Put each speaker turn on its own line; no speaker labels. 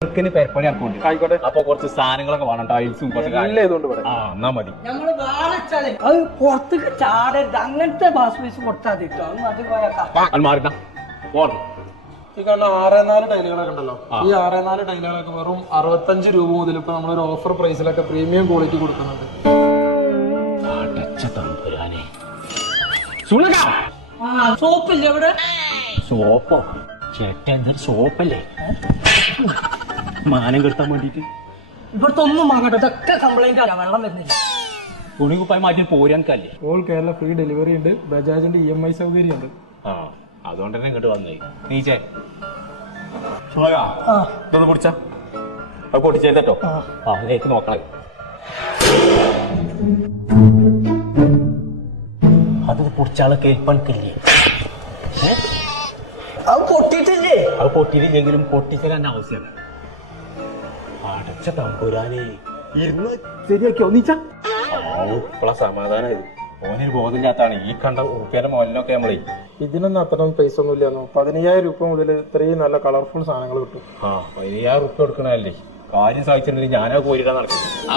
പെരപ്പണി ഇറക്കുന്നുണ്ട്.
ആയിക്കോട്ടെ.
അപ്പൊ കുറച്ച് സാധനങ്ങളൊക്കെ വേണം, ടൈൽസും കുറച്ച് എന്നാ മതി.
നമ്മള് വാളച്ചാല് അത് പുറത്തേക്ക് ചാടരുത്, അങ്ങനത്തെ ബാസ് പീസ് കൊടുത്താൽ കിട്ടും. അത് മതി പോയേക്കാം.
അൽമാറിട്ടാ പോണം.
ഈ കാണുന്ന 6-4 ടൈലുകളൊക്കെ ഉണ്ടല്ലോ, ഈ 6-4 ടൈലുകളൊക്കെ വെറും 65 രൂപ മുതൽ ഇപ്പൊ നമ്മളൊരു ഓഫർ പ്രൈസിലൊക്കെ പ്രീമിയം ക്വാളിറ്റി കൊടുക്കുന്നുണ്ട്.
സോപ്പില്ല ഇവിടെ?
സോപ്പോ ചേട്ടാ, എന്തൊരു സോപ്പല്ലേ മാനം കെടുത്താൻ വേണ്ടിട്ട്.
ഇവിടുത്തെ ഒന്നും വാങ്ങട്ടെ, ഇതൊക്കെ കംപ്ലൈന്റ് ആണ്, വെള്ളം വരുന്നില്ല.
തുണി കുപ്പായി മാറ്റി പോരാൻകല്ലേ.
ഓൾ കേരള ഫ്രീ ഡെലിവറി ഉണ്ട്, ബജാജിന്റെ EMI സൗകര്യം ഉണ്ട്.
ആ അതുകൊണ്ട് തന്നെ ഇങ്ങോട്ട് വന്നേ. നീച്ചേ ഇതൊന്ന് പൊടിച്ച അത് പൊട്ടിച്ചേട്ടോ. ആ നേക്ക് നോക്കണേ. അത് പൊടിച്ചാളൊക്കെ പണിക്കില്ലേ?
അത് പൊട്ടിയിട്ടില്ലേ?
അത് പൊട്ടിയില്ലെങ്കിലും പൊട്ടിച്ചാൽ തന്നെ ആവശ്യമാണ്. അടച്ച തമ്പുരാനെ ഇരുന്ന് ശരിയാക്കിയോ നീച്ച? ഇപ്പളാ സമാധാനം. ഓനൊരു ബോധമില്ലാത്താണ് ഈ കണ്ട ഉറുപ്പിയുടെ മോലിനൊക്കെ നമ്മളെ.
ഇതിനൊന്നും അത്രയും പൈസ ഒന്നും ഇല്ലാന്നോ. 15000 രൂപ മുതൽ ഇത്രയും നല്ല കളർഫുൾ സാധനങ്ങൾ കിട്ടും.
15000 റുപ്യ കൊടുക്കണല്ലേ, കാര്യം സാധിച്ചിട്ടുണ്ടെങ്കിൽ ഞാനാ കോരിടാൻ നടക്കും.